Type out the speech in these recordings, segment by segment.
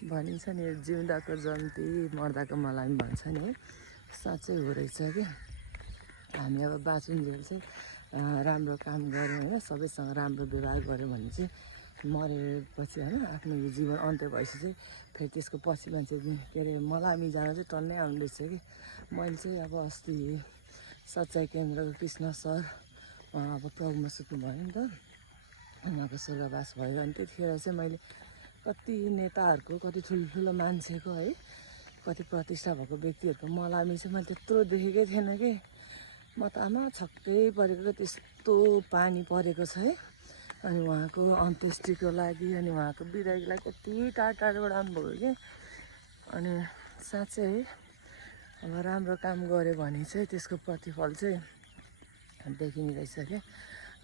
भनिन्छ नि जिउँदाको जन्ती मर्दाको मलामी भन्छ नि है, साँच्चै हो रहेछ कि हामी अब बाँचुन्जेल चाहिँ राम्रो काम गऱ्यौँ होइन, सबैसँग राम्रो व्यवहार गऱ्यो भने चाहिँ मरेपछि होइन आफ्नो यो जीवन अन्त्य भएपछि चाहिँ फेरि त्यसको पछि मान्छे के अरे मलामी जान चाहिँ टन्नै आउनु रहेछ कि। मैले चाहिँ अब अस्ति सच्चाइ केन्द्रको कृष्ण सर अब प्रभुमा सुत्नुभयो नि त, उहाँको स्वर्गवास भयो। अनि त्यतिखेर चाहिँ मैले कति नेताहरूको कति ठुल्ठुलो मान्छेको है कति प्रतिष्ठा भएको व्यक्तिहरूको मलामी चाहिँ मैले त्यत्रो देखेकै थिएन कि। म त आमा छक्कै परेको क्या, त्यस्तो पानी परेको छ है। अनि उहाँको अन्त्येष्टिको लागि अनि उहाँको बिदाईलाई कति टाढोबाट आउनुभयो कि। अनि साँच्चै है अब राम्रो काम गऱ्यो भने चाहिँ त्यसको प्रतिफल चाहिँ देखिने रहेछ क्या।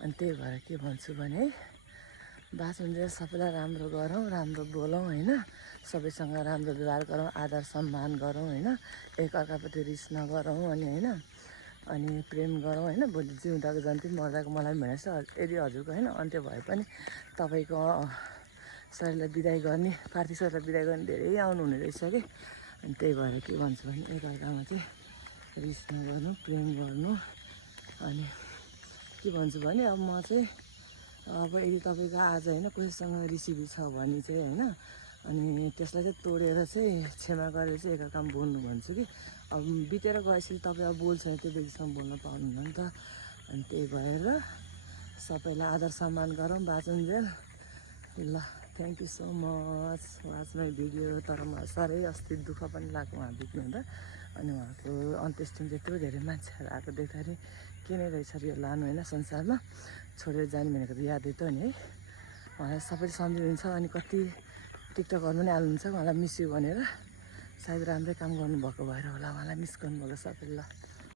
अनि त्यही भएर के भन्छु भने बाँचुन्जेल सबैलाई राम्रो गरौँ, राम्रो बोलौँ होइन, सबैसँग राम्रो व्यवहार गरौँ, आदर सम्मान गरौँ होइन, एकअर्काप्रति रिस नगरौँ अनि होइन, अनि प्रेम गरौँ होइन। भोलि जिउँदाको जन्ती मर्दाको मलामी भनेर चाहिँ यदि हजुरको होइन अन्त्य भए पनि तपाईँको शरीरलाई बिदाई गर्ने, पार्थिव शरीरलाई बिदाई गर्ने धेरै आउनुहुने रहेछ कि। अनि त्यही भएर के भन्छु भने एकअर्कामा चाहिँ रिस नगर्नु, प्रेम गर्नु। अनि के भन्छु भने अब म चाहिँ अब यदि तपाईँको आज होइन कसैसँग रिसिभी छ भने चाहिँ होइन, अनि त्यसलाई चाहिँ तोडेर चाहिँ क्षमा गरेर चाहिँ एकअर्कामा बोल्नु भन्छु कि। अब बितेर गएपछि तपाईँ अब बोल्छ त्यो व्यक्तिसँग बोल्न पाउनुहुन्न नि त। अनि त्यही भएर सबैलाई आदर सम्मान गरौँ बाँचुन्जेल। ल thank you so much watch my video. तर मलाई साह्रै अस्ति दुःख पनि लाग्यो उहाँ बित्नु हुँदा। अनि उहाँको अन्त्येष्टिमा त्यत्रो धेरै मान्छेहरू आएको देख्दाखेरि के नै रहेछ यो लानु होइन संसारमा छोडेर जाने भनेको त यादै त नि है। उहाँलाई सबैले सम्झिनुहुन्छ अनि कति टिकटकहरू पनि हाल्नुहुन्छ उहाँलाई मिस यु भनेर, सायद राम्रै काम गर्नुभएको भएर होला उहाँलाई मिस गर्नुभएको सबैले। ल